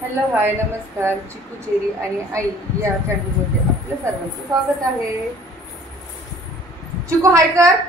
Hello hi नमस्कार. चिकू cherry आणि आई या चॅनलमध्ये आपलं सर्वांचं स्वागत आहे. चिकू हाय कर.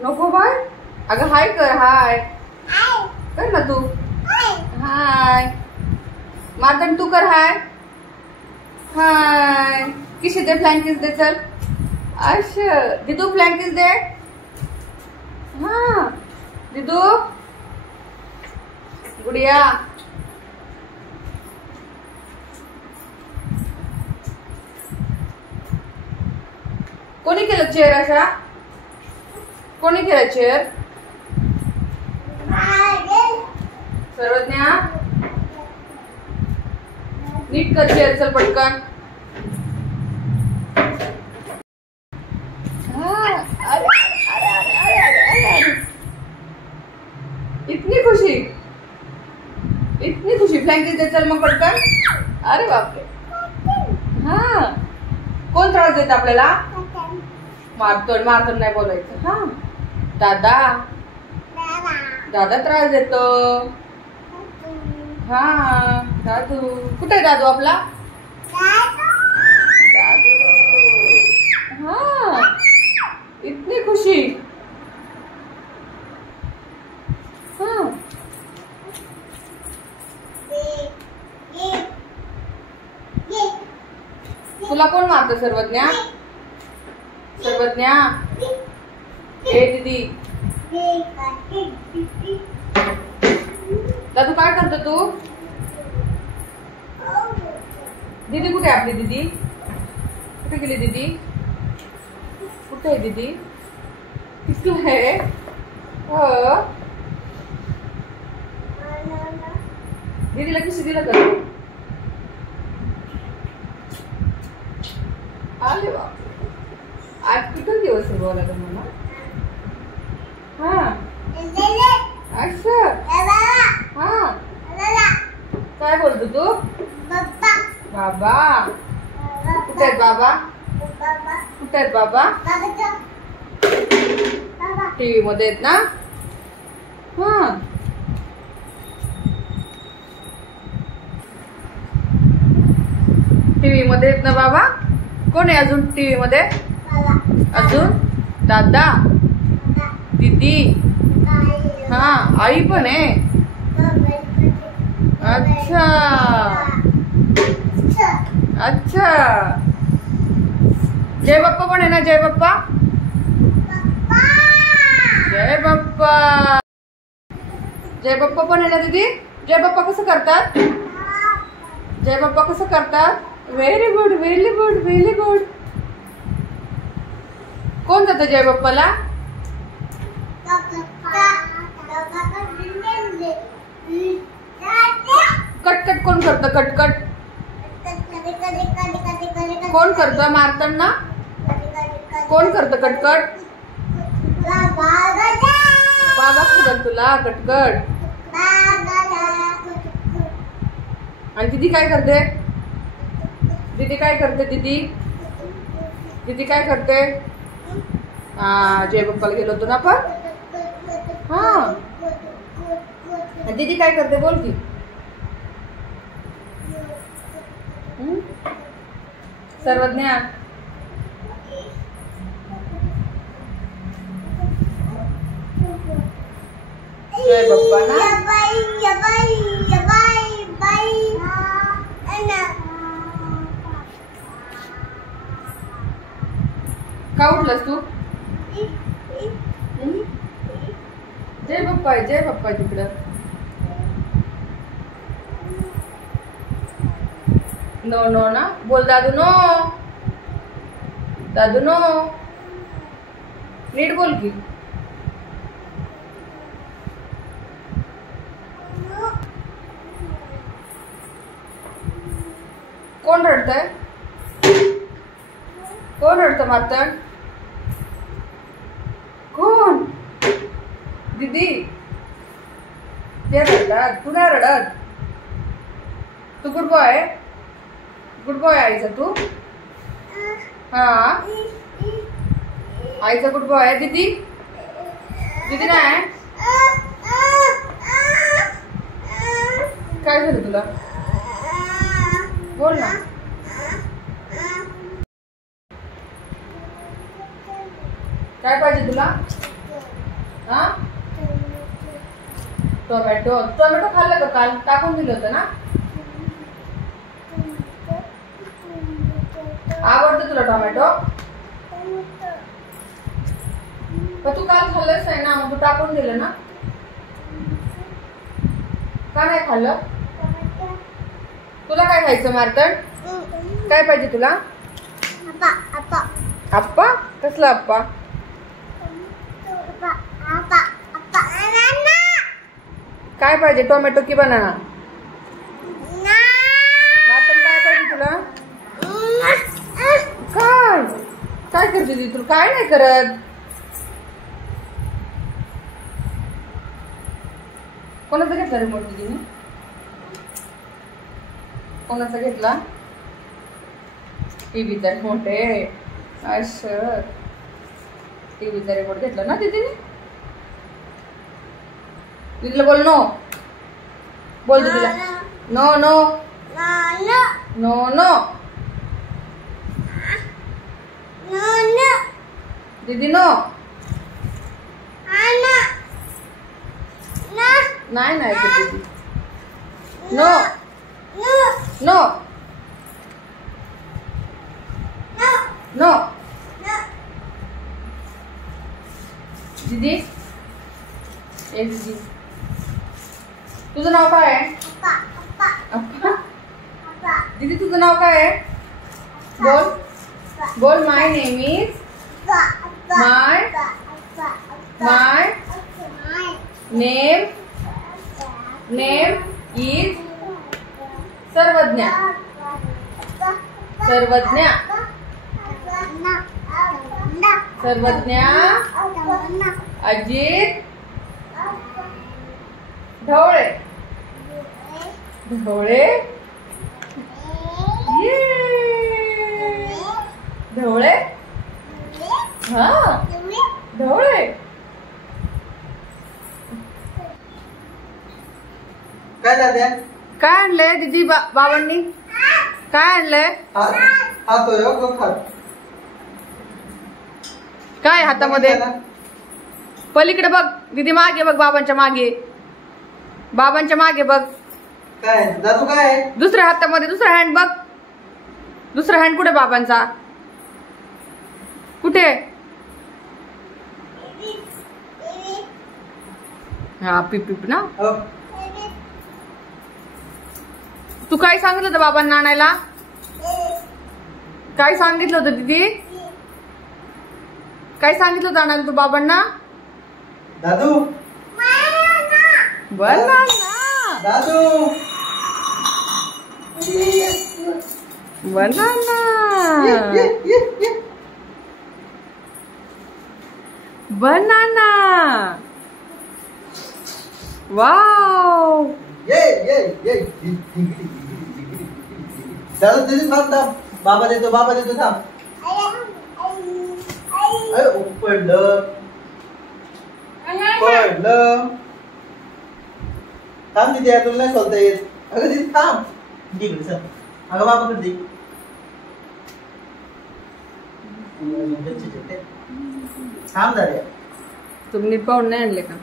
नको बाय. अगं हाय कर. हाय कर ना तू. हाय मातन तू कर. हाय हाय. किसी दे फ्लँकिस दे. चल अच्छा दिदू फ्लँकिस दे. हाँ दिदू गुड़िया. कोणी केलं चेअर अशा? कोणी केलं चेअर? सर्वज्ञा नीट कर चेअर. चल पटकन. इतनी खुशी फ्लँकी दे. चल मग पटकन. अरे बापरे. हा कोण त्रास देत आपल्याला? मारतोय. मारतोय नाही बोलायचं. हा दादा त्रास देतो. हा दादू. कुठे आहे दादू आपला? दादू. हा इतनी खुशी. हा तुला कोण मारत? सर्वज्ञा. सर्वज्ञा ए दीदी. दादू काय करतो तू? दीदी कुठे आहे आपली? दीदी कुठे गेली? दीदी कुठे आहे? दीदी किती आहे? हो दीदीला किसी दिला का? अरे बाप. आज किती दिवस बोला मला. हा अच्छा हा काय बोलतो तू? बाबा कुठे आहेत? बाबा कुठे आहेत? बाबा टीव्ही मध्ये आहेत ना. हा टीव्ही मध्ये आहेत ना बाबा. कोण आहे अजून टीव्ही मध्ये? अजून दादा दीदी. हा आई पण आहे. अच्छा अच्छा. जय बाप्पा पण आहे ना. जय बाप्पा. जय बाप्पा. जय बाप्पा पण आहे ना दीदी. जय बाप्पा कसं करतात? जय बाप्पा कसं करतात? Very good very good very good. कोण जातं जय बाप्पाला? कटकट कोण करतं? कटकट कोण करतं? मारताना कोण करतं कटकट? बाबा करतात तुला कटकट. आणि दीदी काय करते? दीदी काय करते? दीदी काय करते? हा जय बाप्पाला गेलो होतो ना आपण. हा दीदी काय करते? बोल की. सर्वज्ञा जय बाप्पा ना. का उठलास तू? जय बाप्पा आहे. जय बाप्पा तिकडं. नो नो ना बोल. दादू नो. दादू नो. नीट बोल की. कोण रडतंय? कोण रडतं? मातन कोण? दीदी ते रडतात. तू नाही रडत. तू गुड बॉय. गुड बॉय आईचा तू. हा आईचा गुड बॉय आहे. दीदी नाही काय झालं तुला? बोल ना. काय पाहिजे तुला? हा, टोमॅटो. टोमॅटो खाल्लं का काल? टाकून दिलं होतं ना. आवडतं तुला टोमॅटो? पण तू काल खाल्लंच नाही ना, मग तू टाकून दिलं ना. का नाही खाल्लं? तुला काय खायचं मार्तन? काय पाहिजे तुला? आप्पा? कसला आप्पा? काय पाहिजे, टोमॅटो की बनाना? मार्तन काय पाहिजे तुला? काय काय करते ती? तू काय नाही करत? कोणाचा घेतला रिमोट तिने? कोणाचा घेतला? टीव्हीचा रिमोट आहे. असं टीव्हीचा रिमोट घेतला ना दीदीने? दीदीला बोल नो. बोल दीदीला नो नो नो नो. दीदी नो. नाही नाही दीदी नो नो नो. दीदी ए दीदी, तुझं नाव काय आहे? अप्पा. दीदी तुझं नाव काय आहे? बोल बोल. My name is my name is Sarvadnya. Sarvadnya Sarvadnya Ajit Dhawale. Dhawale Dhawale. हा ढवळे. काय दाद्या? काय आणलंय दीदी? बाबांनी काय आणलंय? काय हातामध्ये? पलीकडे बघ दीदी, मागे बघ, बाबांच्या मागे. बाबांच्या मागे बघ. काय दादू? काय दुसऱ्या हातामध्ये? दुसरा हँड बघ. दुसरा हँड कुठे बाबांचा? कुठे? हा पिप ना. तू काय सांगितलं होतं बाबांना आणायला? काय सांगितलं होतं दीदी? काय सांगितलं होतं आणायला तू बाबांना? दादू बनाना. दादू बनाना बनाना. वाव. ये दादू दीदी थांब. बाबा देतो थांब. पडलं थांब दीदी, तुला नाही सोलता येत. अगं दीदी थांब. दीदी चल. अगं बाबा कडे थांब दाद्या. तुम्ही पाहून नाही आणले का?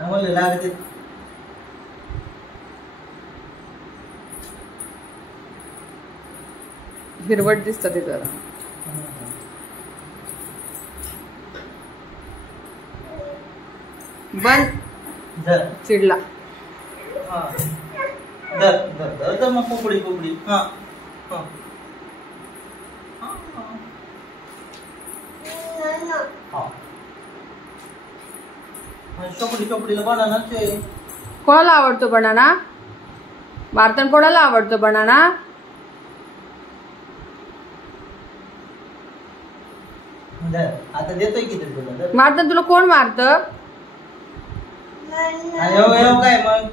म्हणलं लागते. हिरवट दिसत ते जरा. बंद. चिडला. मग पोपडी चोपडीला बनाना. कोणाला आवडतो बनाना? मार्तन कोणाला आवडतो बनाना? आता देतोय की तुला. मार्तन तुला कोण मारत? काय मग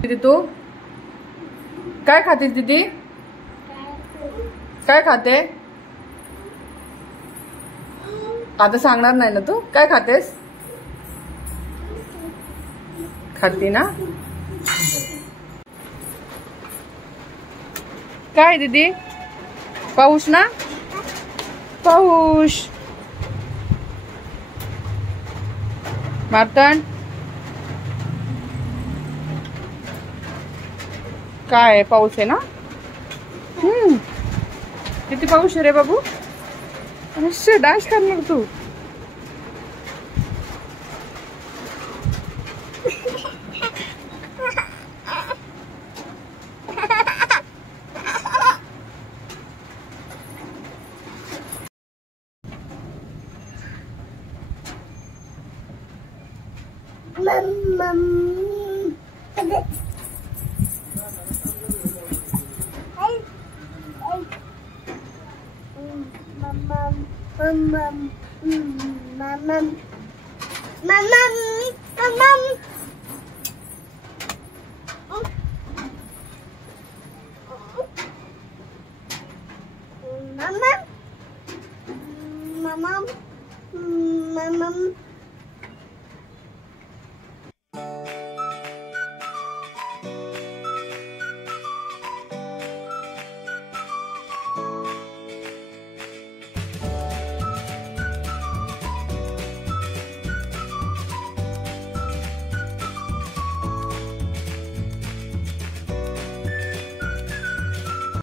दीदी तू काय खातेस? दीदी काय खाते? आता सांगणार नाही ना तू? काय खातेस? खाती ना? काय दीदी? पाऊस ना? पाऊस. मार्तंड काय पाऊस आहे ना? किती पाऊस आहे रे बाबू? अरे डान्स करणार तू? Mama.